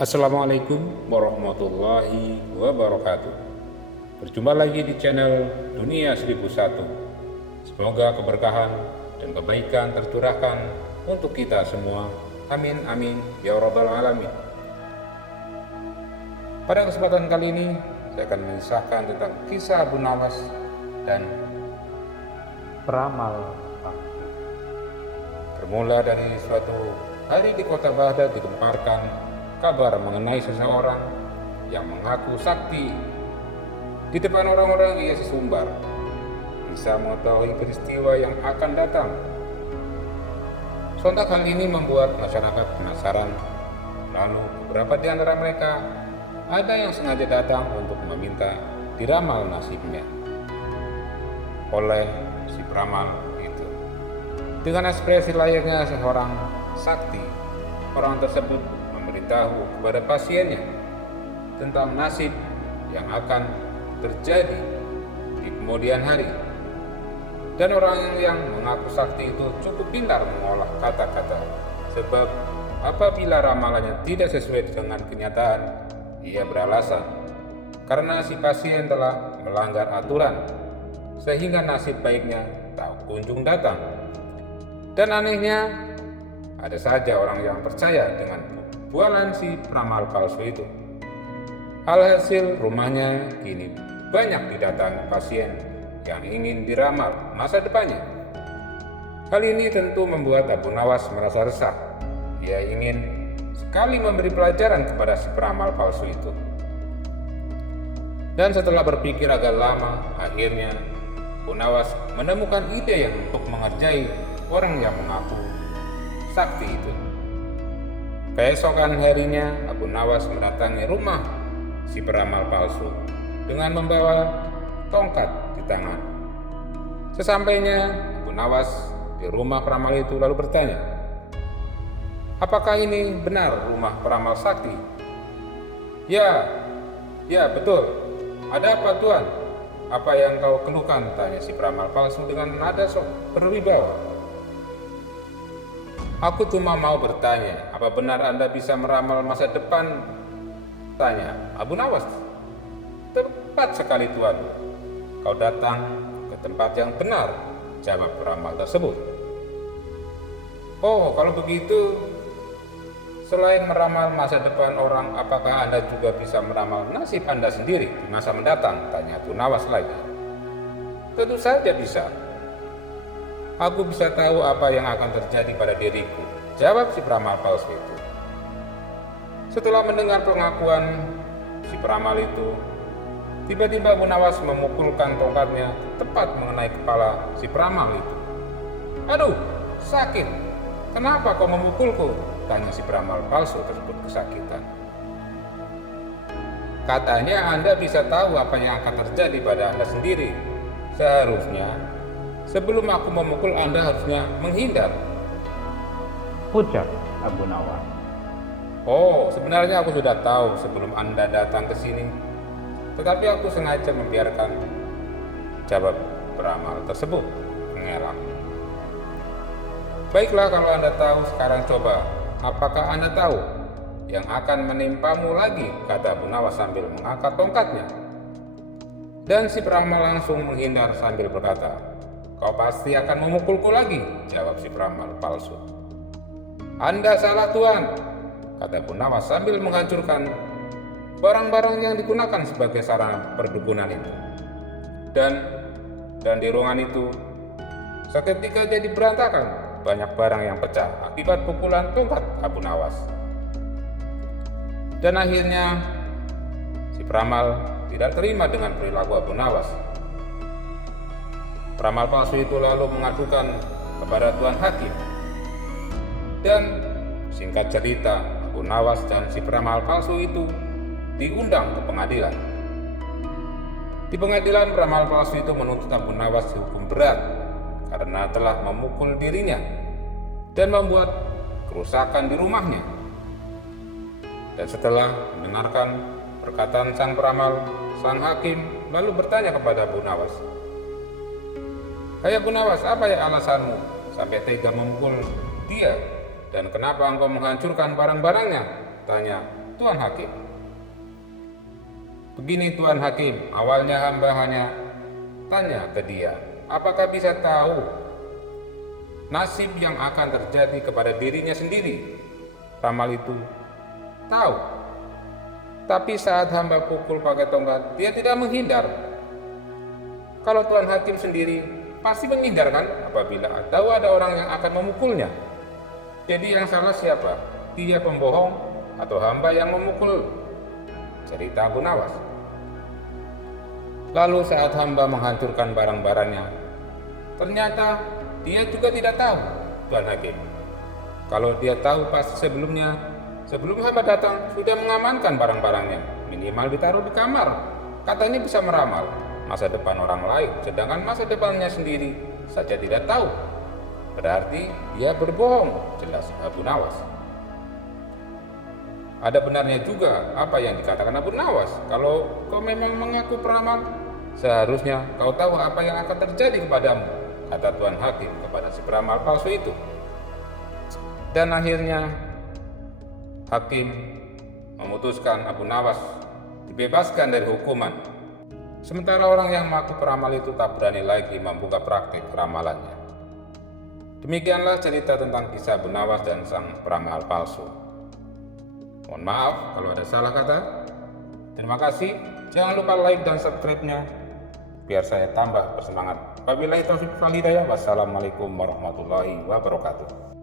Assalamualaikum warahmatullahi wabarakatuh. Berjumpa lagi di channel Dunia 1001. Semoga keberkahan dan kebaikan tercurahkan untuk kita semua. Amin amin ya rabbal alamin. Pada kesempatan kali ini saya akan mengisahkan tentang kisah Abu Nawas dan peramal palsu. Bermula dari suatu hari di kota Baghdad digemparkan kabar mengenai seseorang yang mengaku sakti. Di depan orang-orang ia sesumbar, bisa mengetahui peristiwa yang akan datang. Sontak hal ini membuat masyarakat penasaran. Lalu beberapa di antara mereka ada yang sengaja datang untuk meminta diramal nasibnya oleh si peramal itu. Dengan ekspresi layaknya seorang sakti, orang tersebut memberitahu kepada pasiennya tentang nasib yang akan terjadi di kemudian hari. Dan orang yang mengaku sakti itu cukup pintar mengolah kata-kata, sebab apabila ramalannya tidak sesuai dengan kenyataan, ia beralasan karena si pasien telah melanggar aturan sehingga nasib baiknya tak kunjung datang. Dan anehnya, ada saja orang yang percaya dengan bualan si peramal palsu itu. Alhasil rumahnya kini banyak didatangi pasien yang ingin diramal masa depannya. Hal ini tentu membuat Abu Nawas merasa resah. Ia ingin sekali memberi pelajaran kepada si peramal palsu itu. Dan setelah berpikir agak lama, akhirnya Abu Nawas menemukan ide yang untuk mengerjai orang yang mengaku sakti itu. Keesokan harinya, Abu Nawas mendatangi rumah si peramal palsu dengan membawa tongkat di tangan. Sesampainya Abu Nawas di rumah peramal itu lalu bertanya, "Apakah ini benar rumah peramal sakti?" Ya betul. Ada apa Tuan? Apa yang kau keluhkan?" tanya si peramal palsu dengan nada sok berwibawa. "Aku cuma mau bertanya, apa benar Anda bisa meramal masa depan?" tanya Abu Nawas. "Tepat sekali Tuan. Kau datang ke tempat yang benar," jawab peramal tersebut. "Oh, kalau begitu, selain meramal masa depan orang, apakah Anda juga bisa meramal nasib Anda sendiri di masa mendatang?" tanya Abu Nawas lagi. "Tentu saja bisa. Aku bisa tahu apa yang akan terjadi pada diriku," jawab si peramal palsu itu. Setelah mendengar pengakuan si peramal itu, tiba-tiba Abu Nawas memukulkan tongkatnya tepat mengenai kepala si peramal itu. "Aduh, sakit. Kenapa kau memukulku?" tanya si peramal palsu tersebut kesakitan. "Katanya Anda bisa tahu apa yang akan terjadi pada Anda sendiri. Seharusnya sebelum aku memukul Anda harusnya menghindar," ujar Abu Nawas. "Oh, sebenarnya aku sudah tahu sebelum Anda datang ke sini, tetapi aku sengaja membiarkan," jawab peramal tersebut mengelak. "Baiklah, kalau Anda tahu, sekarang coba, apakah Anda tahu yang akan menimpamu lagi?" kata Abu Nawas sambil mengangkat tongkatnya. Dan si peramal langsung menghindar sambil berkata, "Kau pasti akan memukulku lagi," jawab si peramal palsu. "Anda salah Tuan," kata Abu Nawas sambil menghancurkan barang-barang yang digunakan sebagai sarana perdukunan itu. Dan di ruangan itu seketika jadi berantakan, banyak barang yang pecah akibat pukulan tongkat Abu Nawas. Dan akhirnya si peramal tidak terima dengan perilaku Abu Nawas. Peramal palsu itu lalu mengadukan kepada Tuan Hakim. Dan singkat cerita, Abu Nawas dan si peramal palsu itu diundang ke pengadilan. Di pengadilan, peramal palsu itu menuntut Abu Nawas dihukum berat karena telah memukul dirinya dan membuat kerusakan di rumahnya. Dan setelah mendengarkan perkataan sang peramal, sang hakim lalu bertanya kepada Abu Nawas, "Hai Abu Nawas, apa ya alasanmu sampai tega memukul dia? Dan kenapa engkau menghancurkan barang-barangnya?" tanya Tuan Hakim. Begini Tuan Hakim, awalnya hamba hanya tanya ke dia, apakah bisa tahu nasib yang akan terjadi kepada dirinya sendiri? Ramal itu tahu. Tapi saat hamba pukul pakai tongkat, dia tidak menghindar. Kalau Tuan Hakim sendiri pasti menghindar kan apabila tahu ada orang yang akan memukulnya. Jadi yang salah siapa? Dia pembohong atau hamba yang memukul? Cerita Abu Nawas. Lalu saat hamba menghancurkan barang-barangnya, ternyata dia juga tidak tahu, Tuan Hakim. Kalau dia tahu pas sebelum hamba datang sudah mengamankan barang-barangnya, minimal ditaruh di kamar. Katanya bisa meramal masa depan orang lain, sedangkan masa depannya sendiri saja tidak tahu. Berarti dia berbohong, jelas Abu Nawas. Ada benarnya juga apa yang dikatakan Abu Nawas. Kalau kau memang mengaku peramal, seharusnya kau tahu apa yang akan terjadi kepadamu, kata Tuan Hakim kepada si peramal palsu itu. Dan akhirnya Hakim memutuskan Abu Nawas dibebaskan dari hukuman. Sementara orang yang mengaku peramal itu tak berani lagi membuka praktik ramalannya. Demikianlah cerita tentang kisah Abu Nawas dan sang peramal palsu. Mohon maaf kalau ada salah kata. Terima kasih. Jangan lupa like dan subscribe-nya biar saya tambah bersemangat. Wabillahi taufiq wal hidayah. Wassalamualaikum warahmatullahi wabarakatuh.